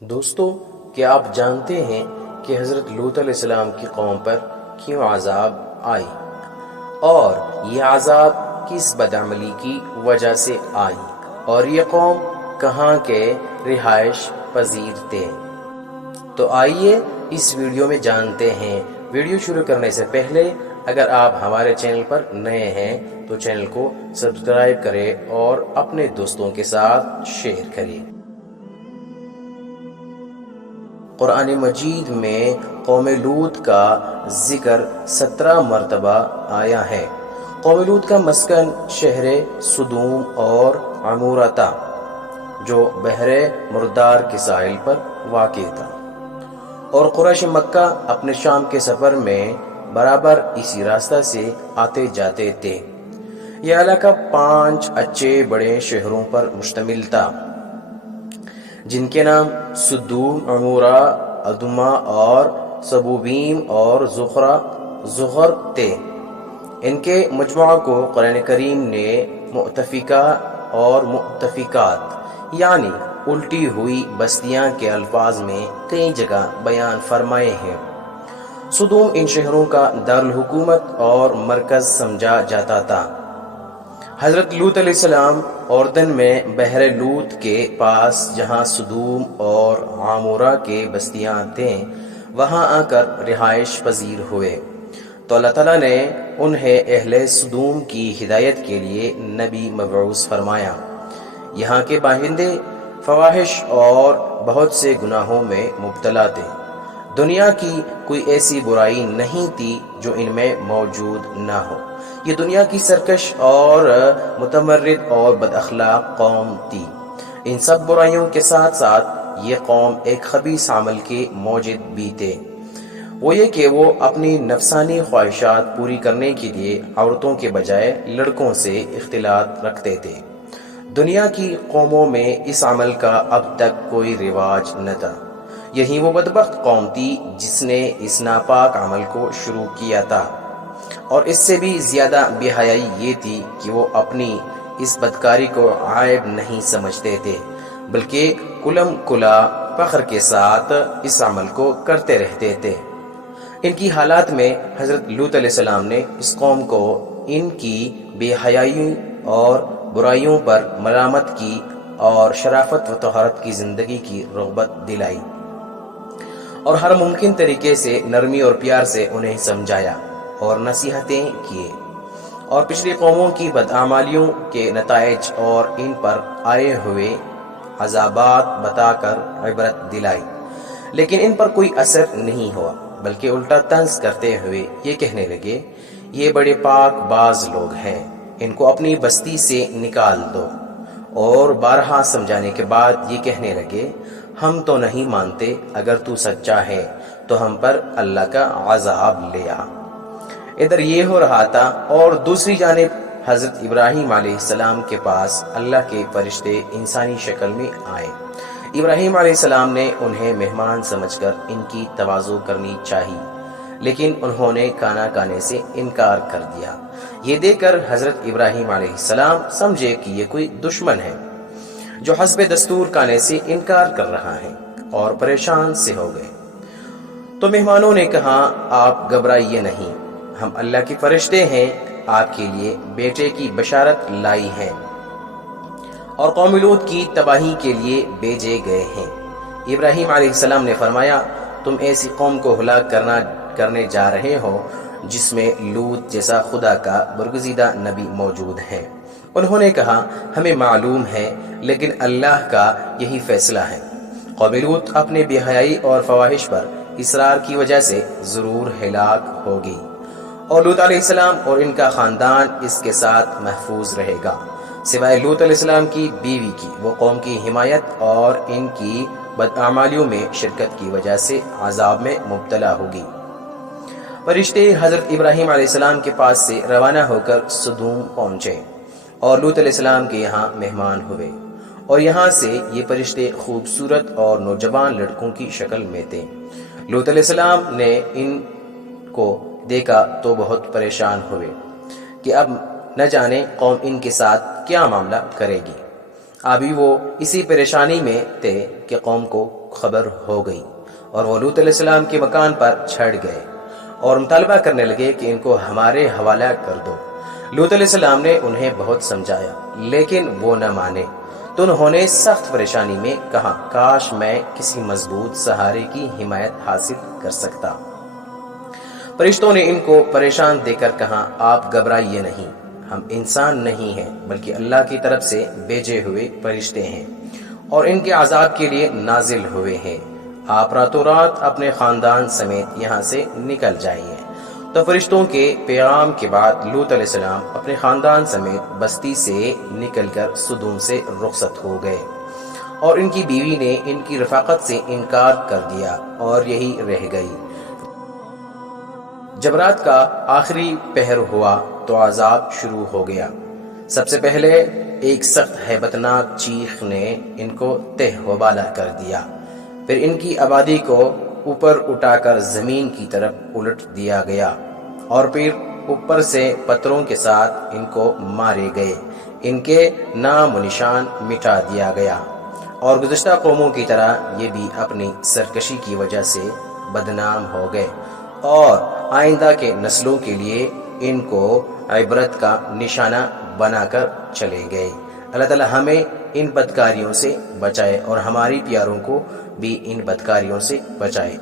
دوستو، کیا آپ جانتے ہیں کہ حضرت لوط علیہ السلام کی قوم پر کیوں عذاب آئی اور یہ عذاب کس بدعملی کی وجہ سے آئی اور یہ قوم کہاں کے رہائش پذیر تھے؟ تو آئیے اس ویڈیو میں جانتے ہیں۔ ویڈیو شروع کرنے سے پہلے اگر آپ ہمارے چینل پر نئے ہیں تو چینل کو سبسکرائب کریں اور اپنے دوستوں کے ساتھ شیئر کریں۔ قرآن مجید میں قوم لوط کا ذکر 17 مرتبہ آیا ہے۔ قوم لوط کا مسکن شہر سدوم اور عمورہ تھا جو بحر مردار کے ساحل پر واقع تھا، اور قریش مکہ اپنے شام کے سفر میں برابر اسی راستہ سے آتے جاتے تھے۔ یہ علاقہ 5 اچھے بڑے شہروں پر مشتمل تھا جن کے نام سدوم، عمورہ، ادما اور سبوبیم اور زغر تھے۔ ان کے مجموعہ کو قرآن کریم نے مؤتفقہ اور مؤتفقات یعنی الٹی ہوئی بستیاں کے الفاظ میں کئی جگہ بیان فرمائے ہیں۔ سدوم ان شہروں کا دارالحکومت اور مرکز سمجھا جاتا تھا۔ حضرت لوط علیہ السلام اردن میں بحر لوط کے پاس جہاں سدوم اور عمورہ کے بستیاں تھیں وہاں آ کر رہائش پذیر ہوئے تو اللہ تعالیٰ نے انہیں اہل سدوم کی ہدایت کے لیے نبی مبعوث فرمایا۔ یہاں کے باشندے فواحش اور بہت سے گناہوں میں مبتلا تھے۔ دنیا کی کوئی ایسی برائی نہیں تھی جو ان میں موجود نہ ہو۔ یہ دنیا کی سرکش اور متمرد اور بد اخلاق قوم تھی۔ ان سب برائیوں کے ساتھ ساتھ یہ قوم ایک خبیث عمل کے موجد بھی تھے، وہ یہ کہ وہ اپنی نفسانی خواہشات پوری کرنے کے لیے عورتوں کے بجائے لڑکوں سے اختلاط رکھتے تھے۔ دنیا کی قوموں میں اس عمل کا اب تک کوئی رواج نہ تھا۔ یہی وہ بدبخت قوم تھی جس نے اس ناپاک عمل کو شروع کیا تھا، اور اس سے بھی زیادہ بے حیائی یہ تھی کہ وہ اپنی اس بدکاری کو عیب نہیں سمجھتے تھے بلکہ کلم کلا فخر کے ساتھ اس عمل کو کرتے رہتے تھے۔ ان کی حالات میں حضرت لوط علیہ السلام نے اس قوم کو ان کی بے حیائی اور برائیوں پر ملامت کی اور شرافت و طہارت کی زندگی کی رغبت دلائی، اور ہر ممکن طریقے سے نرمی اور پیار سے انہیں سمجھایا اور نصیحتیں کیے، اور پچھلی قوموں کی بدعمالیوں کے نتائج اور ان پر آئے ہوئے عذابات بتا کر عبرت دلائی، لیکن ان پر کوئی اثر نہیں ہوا، بلکہ الٹا طنز کرتے ہوئے یہ کہنے لگے، یہ بڑے پاک باز لوگ ہیں، ان کو اپنی بستی سے نکال دو، اور بارہا سمجھانے کے بعد یہ کہنے لگے، ہم تو نہیں مانتے، اگر تو سچا ہے تو ہم پر اللہ کا عذاب لے آ۔ ادھر یہ ہو رہا تھا اور دوسری جانب حضرت ابراہیم علیہ السلام کے پاس اللہ کے فرشتے انسانی شکل میں آئے۔ ابراہیم علیہ السلام نے انہیں مہمان سمجھ کر ان کی تواضع کرنی چاہی، لیکن انہوں نے کھانا کھانے سے انکار کر دیا۔ یہ دیکھ کر حضرت ابراہیم علیہ السلام سمجھے کہ یہ کوئی دشمن ہے جو حسب دستور کھانے سے انکار کر رہا ہے، اور پریشان سے ہو گئے۔ تو مہمانوں نے کہا، آپ گھبرائیے نہیں، ہم اللہ کے فرشتے ہیں، آپ کے لیے بیٹے کی بشارت لائی ہیں اور قوم لوط کی تباہی کے لیے بھیجے گئے ہیں۔ ابراہیم علیہ السلام نے فرمایا، تم ایسی قوم کو ہلاک کرنے جا رہے ہو جس میں لوط جیسا خدا کا برگزیدہ نبی موجود ہے۔ انہوں نے کہا، ہمیں معلوم ہے، لیکن اللہ کا یہی فیصلہ ہے۔ قوم لوط اپنے بے حیائی اور فواحش پر اصرار کی وجہ سے ضرور ہلاک ہوگی، اور لوط علیہ السلام اور ان کا خاندان اس کے ساتھ محفوظ رہے گا، سوائے لوط علیہ السلام کی بیوی کی۔ وہ قوم کی حمایت اور ان کی بدعمالیوں میں شرکت کی وجہ سے عذاب میں مبتلا ہوگی۔ فرشتے حضرت ابراہیم علیہ السلام کے پاس سے روانہ ہو کر سدوم پہنچے اور لوط علیہ السلام کے یہاں مہمان ہوئے، اور یہاں سے یہ فرشتے خوبصورت اور نوجوان لڑکوں کی شکل میں تھے۔ لوط علیہ السلام نے ان کو دیکھا تو بہت پریشان ہوئے کہ اب نہ جانے قوم ان کے ساتھ کیا معاملہ کرے گی۔ ابھی وہ اسی پریشانی میں تھے کہ قوم کو خبر ہو گئی اور وہ لوط علیہ السلام کے مکان پر چڑھ گئے اور مطالبہ کرنے لگے کہ ان کو ہمارے حوالہ کر دو۔ لوط علیہ السلام نے انہیں بہت سمجھایا لیکن وہ نہ مانے، تو انہوں نے سخت پریشانی میں کہا کاش میں کسی مضبوط سہارے کی حمایت حاصل کر سکتا۔ فرشتوں نے ان کو پریشان دے کر کہا آپ گھبرائیے نہیں، ہم انسان نہیں ہیں بلکہ اللہ کی طرف سے بھیجے ہوئے فرشتے ہیں اور ان کے عذاب کے لیے نازل ہوئے ہیں، آپ راتوں رات اپنے خاندان سمیت یہاں سے نکل جائیے۔ تو فرشتوں کے پیغام کے بعد لوط علیہ السلام اپنے خاندان سمیت بستی سے نکل کر سدوم سے رخصت ہو گئے اور ان کی بیوی نے ان کی رفاقت سے انکار کر دیا اور یہی رہ گئی۔ جب رات کا آخری پہر ہوا تو عذاب شروع ہو گیا۔ سب سے پہلے ایک سخت ہیبتناک چیخ نے ان کو تہ و بالا کر دیا، پھر ان کی آبادی کو اوپر اٹھا کر زمین کی طرف الٹ دیا گیا اور پھر اوپر سے پتھروں کے ساتھ ان کو مارے گئے، ان کے نام و نشان مٹا دیا گیا اور گزشتہ قوموں کی طرح یہ بھی اپنی سرکشی کی وجہ سے بدنام ہو گئے اور آئندہ کے نسلوں کے لیے ان کو عبرت کا نشانہ بنا کر چلے گئے۔ اللہ تعالی ہمیں ان بدکاریوں سے بچائے اور ہماری پیاروں کو بھی ان بدکاریوں سے بچائے۔